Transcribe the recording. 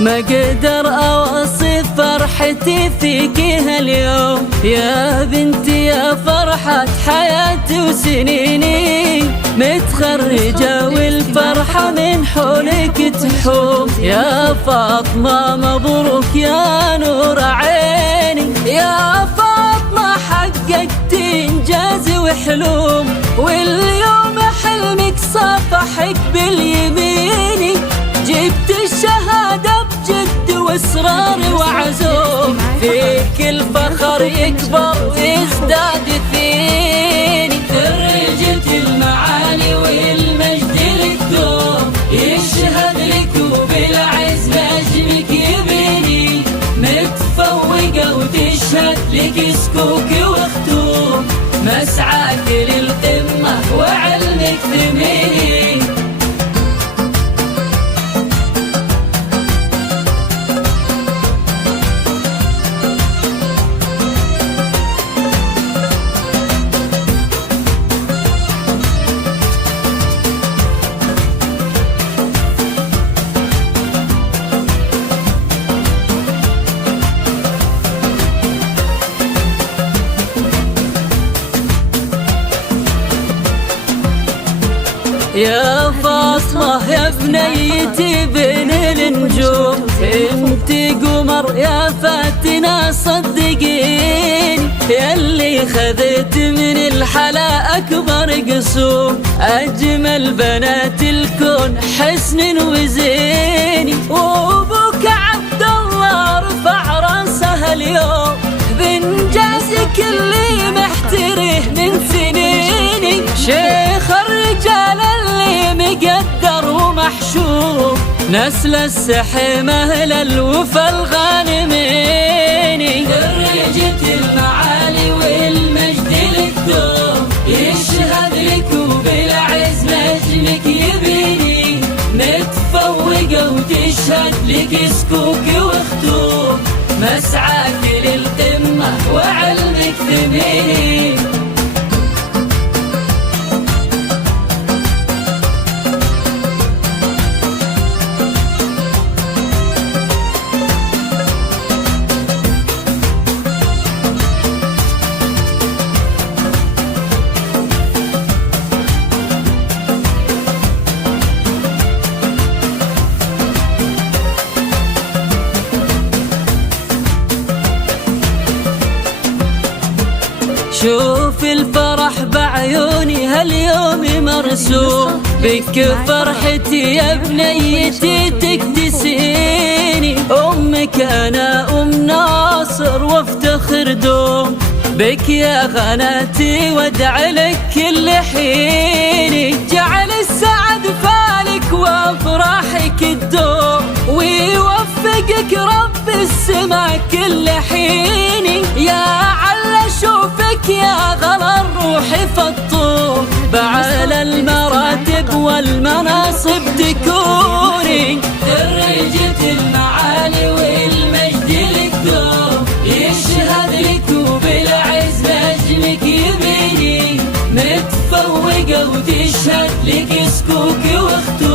ما قدر أوصف فرحتي فيك هاليوم يا بنتي يا فرحة حياتي وسنيني، متخرجة والفرحة من حولك تحوم. يا فاطمة مبروك يا نور عيني، يا فاطمة حققت إنجاز وحلوم، واليوم حلمك صافحك باليمين. جبت الشهادة بجد واصرار وعزوم، فيك الفخر يكبر ويزداد فيني. درجة المعالي والمجد لك دوم، يشهد لك وبالعز نجمك يبيني. متفوقة وتشهد لك سكوك وختوم، مسعاك للقمة وعلمك ثميني. يا فاطمة يا بنيتي بين النجوم، انتي قمر يا فاتنة صدقيني. ياللي خذت من الحلا أكبر قسوم، أجمل بنات الكون حسن وزيني. وأبوك عبد الله رفع راسها اليوم بإنجازك اللي محتره من سنيني. شيخ الرجال مقدر ومحشوم، نسل السحيم أهل الوفا الغانمين. درجة المعالي والمجد لك دوم، يشهد لك وبالعز نجمك يبيني. متفوقة وتشهد لك سكوك وختوم، مسعاك للقمة وعلمك ثميني. شوف الفرح بعيوني هاليوم مرسوم، بك فرحتي يا بنيتي تكتسيني. أمك أنا أم ناصر وافتخر دوم، بك يا غناتي وادعي لك كل حيني. جعل السعد فالك وافراحك تدوم، ويوفقك رب السما كل حيني. يا شوفك يا غلا الروح فطوم، بعلى المراتب والمناصب تكوني. درجة المعالي والمجد لك دوم، يشهد لك وبالعز نجمك يبيني. متفوقة وتشهد لك سكوك وختوم،